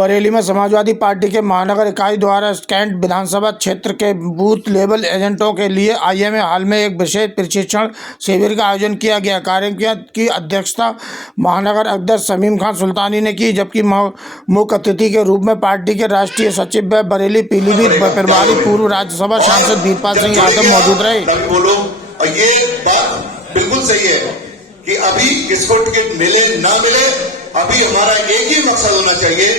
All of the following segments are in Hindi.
बरेली में समाजवादी पार्टी के महानगर इकाई द्वारा कैंट विधानसभा क्षेत्र के बूथ लेवल एजेंटों के लिए आईएमए हाल में एक विशेष प्रशिक्षण शिविर का आयोजन किया गया। कार्यक्रम की अध्यक्षता महानगर अध्यक्ष शमीम खान सुल्तानी ने की, जबकि मुख्य अतिथि के रूप में पार्टी के राष्ट्रीय सचिव व बरेली पीलीभीत प्रभारी पूर्व राज्यसभा सांसद वीरपाल सिंह यादव मौजूद रहे। और ये बात बिल्कुल सही है कि अभी किसको टिकट मिले ना मिले, अभी हमारा एक ही मकसद होना चाहिए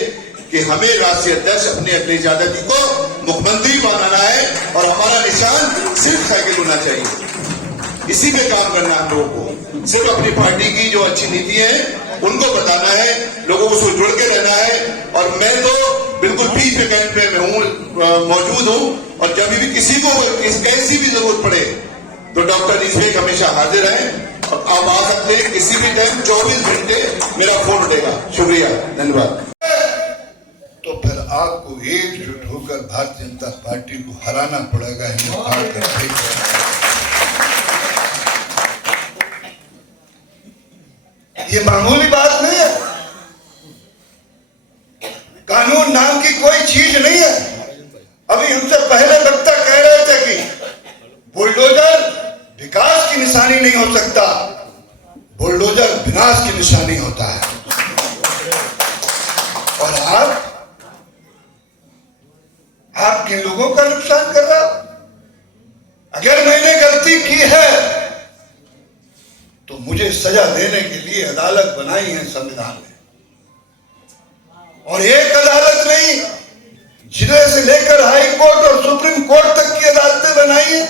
कि हमें राष्ट्रीय अध्यक्ष अपने अखिलेश यादव जी को मुख्यमंत्री बनाना है और हमारा निशान सिर्फ साइकिल होना चाहिए। इसी पे काम करना है हम लोगों को। सिर्फ अपनी पार्टी की जो अच्छी नीति है उनको बताना है, लोगों को उसको जुड़ के रहना है। और मैं तो बिल्कुल बीच में कैंप में मैं मौजूद हूँ, और जब भी किसी को कैसी भी जरूरत पड़े तो डॉक्टर निशेक हमेशा हाजिर है। आप आ सकते हैं किसी भी टाइम, 24 घंटे मेरा फोन उठेगा। शुक्रिया, धन्यवाद। तो फिर आपको एकजुट होकर भारतीय जनता पार्टी को हराना पड़ेगा। ये मामूली बात नहीं है। कानून नाम की कोई चीज नहीं है। अभी हमसे पहले वक्ता कह रहे थे कि बुलडोजर विकास की निशानी नहीं हो सकता, बुलडोजर विनाश की निशानी होता है। और आप किन लोगों का नुकसान कर रहा? अगर मैंने गलती की है तो मुझे सजा देने के लिए अदालत बनाई है संविधान में, और एक अदालत नहीं, जिले से लेकर हाई कोर्ट और सुप्रीम कोर्ट तक की अदालतें बनाई है।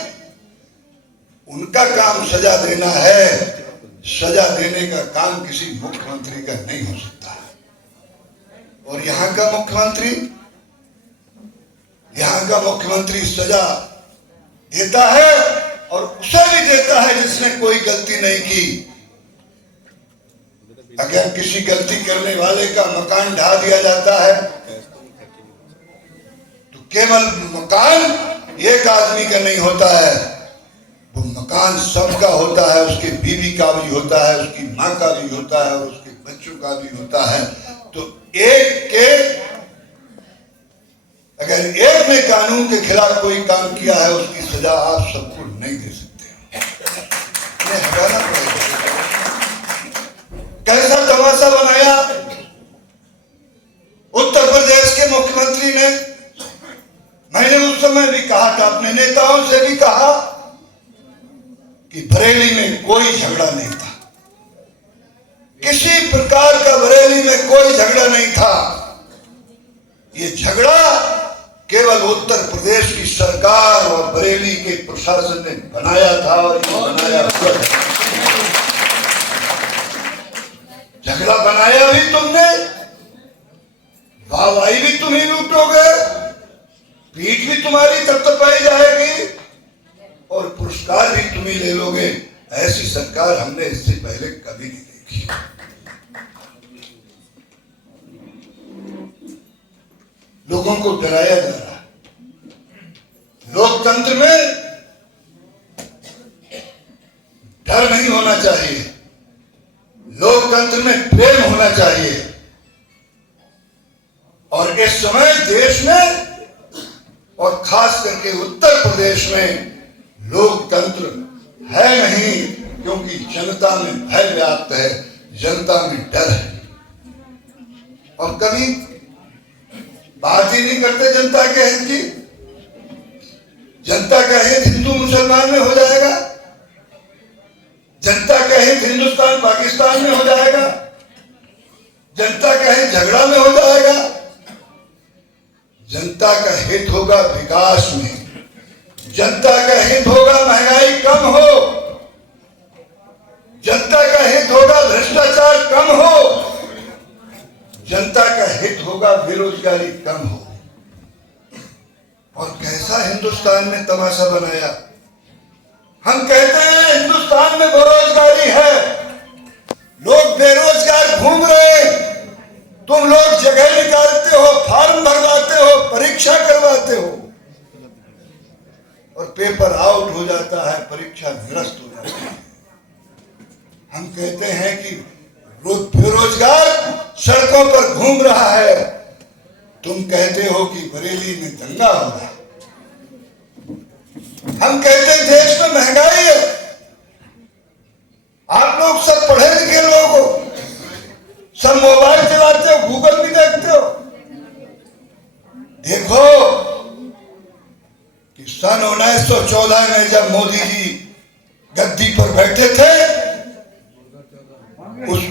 उनका काम सजा देना है। सजा देने का काम किसी मुख्यमंत्री का नहीं हो सकता। और यहाँ का मुख्यमंत्री सजा देता है, और उसे भी देता है जिसने कोई गलती नहीं की। अगर किसी गलती करने वाले का मकान ढा दिया जाता है तो केवल मकान एक आदमी का नहीं होता है, वो मकान सबका होता है। उसके बीवी का भी होता है, उसकी माँ का भी होता है, और उसके बच्चों का भी होता है। तो अगर एक ने कानून के खिलाफ कोई काम किया है, उसकी सजा आप सबको नहीं दे सकते। हटाना पड़ेगा। कैसा तमाशा बनाया उत्तर प्रदेश के मुख्यमंत्री ने। मैंने उस समय भी कहा था, अपने नेताओं से भी कहा कि बरेली में कोई झगड़ा नहीं था, किसी प्रकार का बरेली में कोई झगड़ा नहीं था। ये झगड़ा केवल उत्तर प्रदेश की सरकार और बरेली के प्रशासन ने बनाया था, और ये बनाया हुआ था। झगड़ा बनाया भी तुमने, वाहवाही भी तुम ही लूटोगे, पीठ भी तुम्हारी थपथपाई जाएगी, और पुरस्कार भी तुम ही ले लोगे। ऐसी सरकार हमने इससे पहले कभी नहीं देखी। लोगों को डराया जा रहा है। लोकतंत्र में डर नहीं होना चाहिए, लोकतंत्र में प्रेम होना चाहिए। और इस समय देश में, और खास करके उत्तर प्रदेश में, लोकतंत्र है नहीं, क्योंकि जनता में भय व्याप्त है, जनता में डर है। और कभी बात ही नहीं करते जनता के हित की। जनता का हित हिंदू मुसलमान में हो जाएगा, जनता का हित हिंदुस्तान पाकिस्तान में हो जाएगा, जनता का हित झगड़ा में हो जाएगा। जनता का हित होगा विकास में, जनता का हित होगा महंगाई कम हो, जनता का हित होगा भ्रष्टाचार कम हो, जनता का हित होगा बेरोजगारी कम हो। और कैसा हिंदुस्तान में तमाशा बनाया। हम कहते हैं हिंदुस्तान में बेरोजगारी है, लोग बेरोजगार घूम रहे हैं, तुम लोग जगह निकालते हो, फॉर्म भरवाते हो, परीक्षा करवाते हो, और पेपर आउट हो जाता है, परीक्षा निरस्त हो जाती है। हम कहते हैं कि बेरोजगार सड़कों पर घूम रहा है, तुम कहते हो कि बरेली में दंगा होगा, हम कहते हैं देश में महंगाई है। आप लोग सब पढ़े लिखे लोग हो, सब मोबाइल चलाते हो, गूगल भी देखते हो। देखो कि सन 1914 में जब मोदी जी गद्दी पर बैठे थे, उस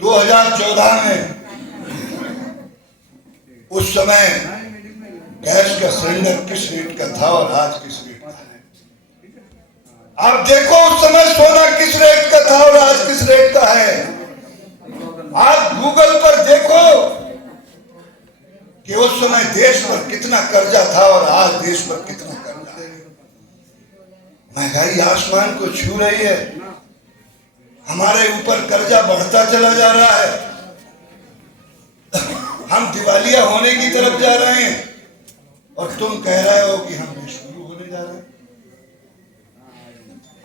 2014 में उस समय गैस का सिलेंडर किस रेट का था और आज किस रेट का है। आप देखो उस समय सोना किस रेट का था और आज किस रेट का है। आप गूगल पर देखो कि उस समय देश पर कितना कर्जा था और आज देश पर कितना कर्जा है। महंगाई आसमान को छू रही है, हमारे ऊपर कर्जा बढ़ता चला जा रहा है, हम दिवालिया होने की तरफ जा रहे हैं और तुम कह रहे हो कि हम बेशुरू होने जा रहे हैं।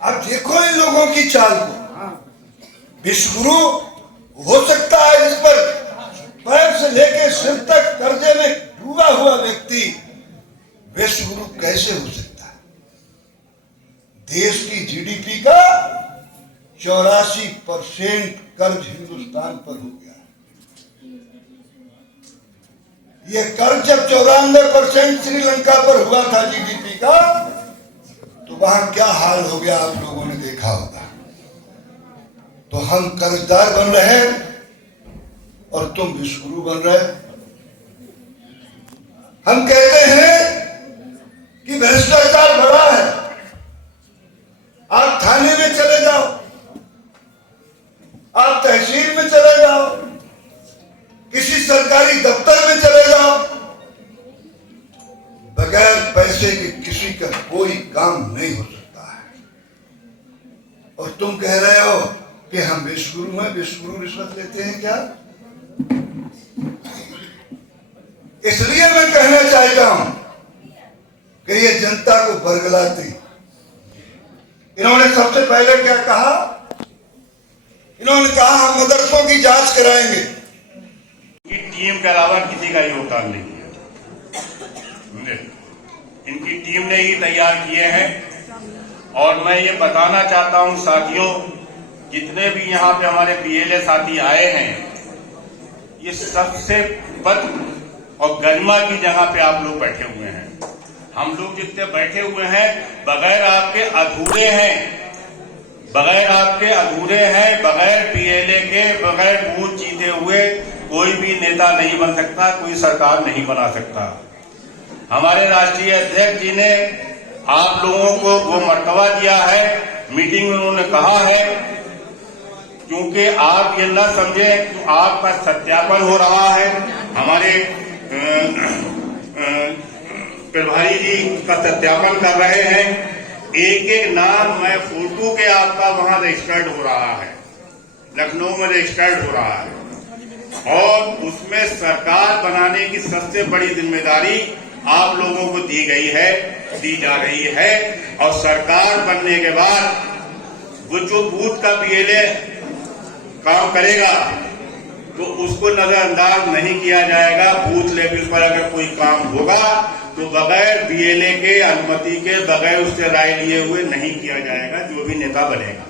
अब देखो इन लोगों की चाल को, बेशुरू हो सकता है जिस पर पैर से लेकर सिर तक कर्जे में डूबा हुआ व्यक्ति बेशुरू कैसे हो सकता है। देश की जीडीपी का 84% कर्ज हिंदुस्तान पर हो गया। ये कर्ज जब 94% श्रीलंका पर हुआ था जीडीपी का, तो वहां क्या हाल हो गया आप लोगों ने देखा होगा। तो हम कर्जदार बन रहे हैं और तुम बेशुरू बन रहे। हम कहते हैं कि भ्रष्टाचार बढ़ा है। आप थाने में चले जाओ, आप तहसील में चले जाओ, किसी सरकारी दफ्तर में चले जाओ, बगैर पैसे के किसी का कोई काम नहीं हो सकता है। और तुम कह रहे हो कि हम बेशुरू हैं, बेशुरू रिश्वत लेते हैं क्या? इसलिए मैं कहना चाहता हूं कि ये जनता को बरगलाती। इन्होंने सबसे पहले क्या कहा? इन्होंने कहा हम मदरसों की जांच कराएंगे। इनकी टीम के अलावा किसी का योगदान नहीं है। इनकी टीम ने ही तैयार किए हैं। और मैं ये बताना चाहता हूं साथियों, जितने भी यहाँ पे हमारे बीएलए साथी आए हैं, ये सबसे पद और गरिमा की जगह पे आप लोग बैठे हुए हैं। हम लोग जितने बैठे हुए हैं बगैर आपके अधूरे हैं, बगैर आपके अधूरे हैं। बगैर बीएलए के, बगैर बूथ जीते हुए कोई भी नेता नहीं बन सकता, कोई सरकार नहीं बना सकता। हमारे राष्ट्रीय अध्यक्ष जी ने आप लोगों को वो मर्तबा दिया है। मीटिंग में उन्होंने कहा है, क्योंकि आप ये न समझें कि आपका सत्यापन हो रहा है। हमारे प्रभारी जी का सत्यापन कर रहे हैं। एक एक नाम मैं फोटो के आपका वहां रजिस्टर्ड हो रहा है, लखनऊ में रजिस्टर्ड हो रहा है। और उसमें सरकार बनाने की सबसे बड़ी जिम्मेदारी आप लोगों को दी गई है, दी जा रही है। और सरकार बनने के बाद वो जो बूथ का बीएलए काम करेगा तो उसको नजरअंदाज नहीं किया जाएगा। बूथ लेवल पर अगर कोई काम होगा तो बगैर बीएलए के अनुमति के, बगैर उससे राय लिए हुए नहीं किया जाएगा, जो भी नेता बनेगा।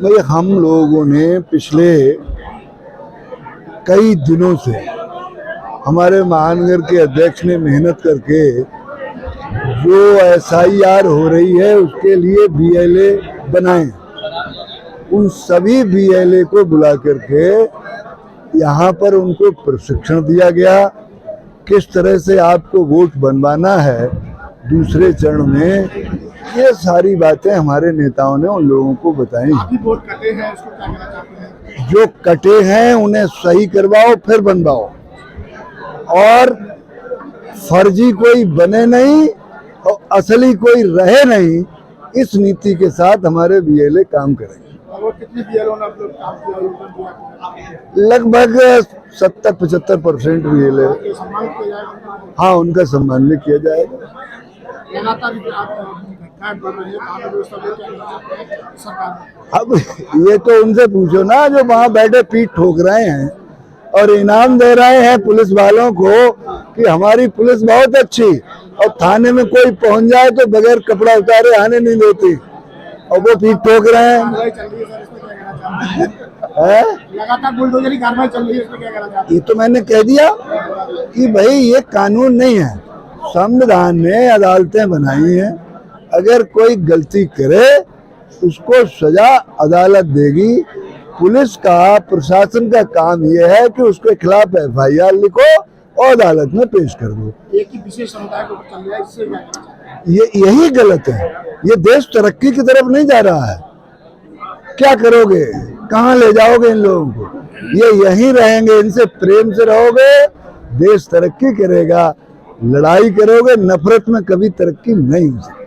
भाई हम लोगों ने पिछले कई दिनों से हमारे महानगर के अध्यक्ष ने मेहनत करके जो एसआईआर हो रही है उसके लिए बीएलए बनाए। उन सभी बीएलए को बुला करके यहाँ पर उनको प्रशिक्षण दिया गया, किस तरह से आपको वोट बनवाना है दूसरे चरण में। ये सारी बातें हमारे नेताओं ने उन लोगों को बताई। वोट कटे हैं, उसको क्या कहना चाहते हैं? जो कटे हैं उन्हें सही करवाओ, फिर बनवाओ। और फर्जी कोई बने नहीं और असली कोई रहे नहीं, इस नीति के साथ हमारे बीएलए काम करेंगे। और कितने बीएलओ ने आप लोग काम किया? लगभग 70-75% बीएलए। सम्मानित किया जाएगा? हाँ, उनका सम्मान भी किया जाएगा। लगातार घटनाएं बढ़ रही है, कानून व्यवस्था लेकर सरकार। अब ये तो उनसे पूछो ना जो वहाँ बैठे पीठ ठोक रहे हैं और इनाम दे रहे हैं पुलिस वालों को कि हमारी पुलिस बहुत अच्छी, और थाने में कोई पहुंच जाए तो बगैर कपड़ा उतारे आने नहीं देती, और वो पीट ठोक रहे हैं। कार्रवाई चल रही है सर, इसमें क्या कहना चाहते हैं? लगातार बुलडोजर की कार्रवाई चल रही है, इसमें क्या कहना चाहते ये तो मैंने कह दिया कि भाई ये कानून नहीं है, संविधान ने अदालतें बनाई हैं, अगर कोई गलती करे उसको सजा अदालत देगी। पुलिस का, प्रशासन का काम ये है कि उसके खिलाफ FIR लिखो और अदालत में पेश कर दो। हैं? एक ही विशेष समुदाय को चल रहा है, इससे क्या कहना चाहते हैं? यही गलत है। ये देश तरक्की की तरफ नहीं जा रहा है। क्या करोगे, कहाँ ले जाओगे इन लोगों को? ये यहीं रहेंगे, इनसे प्रेम से रहोगे, देश तरक्की करेगा। लड़ाई करोगे, नफरत में कभी तरक्की नहीं हो सकती।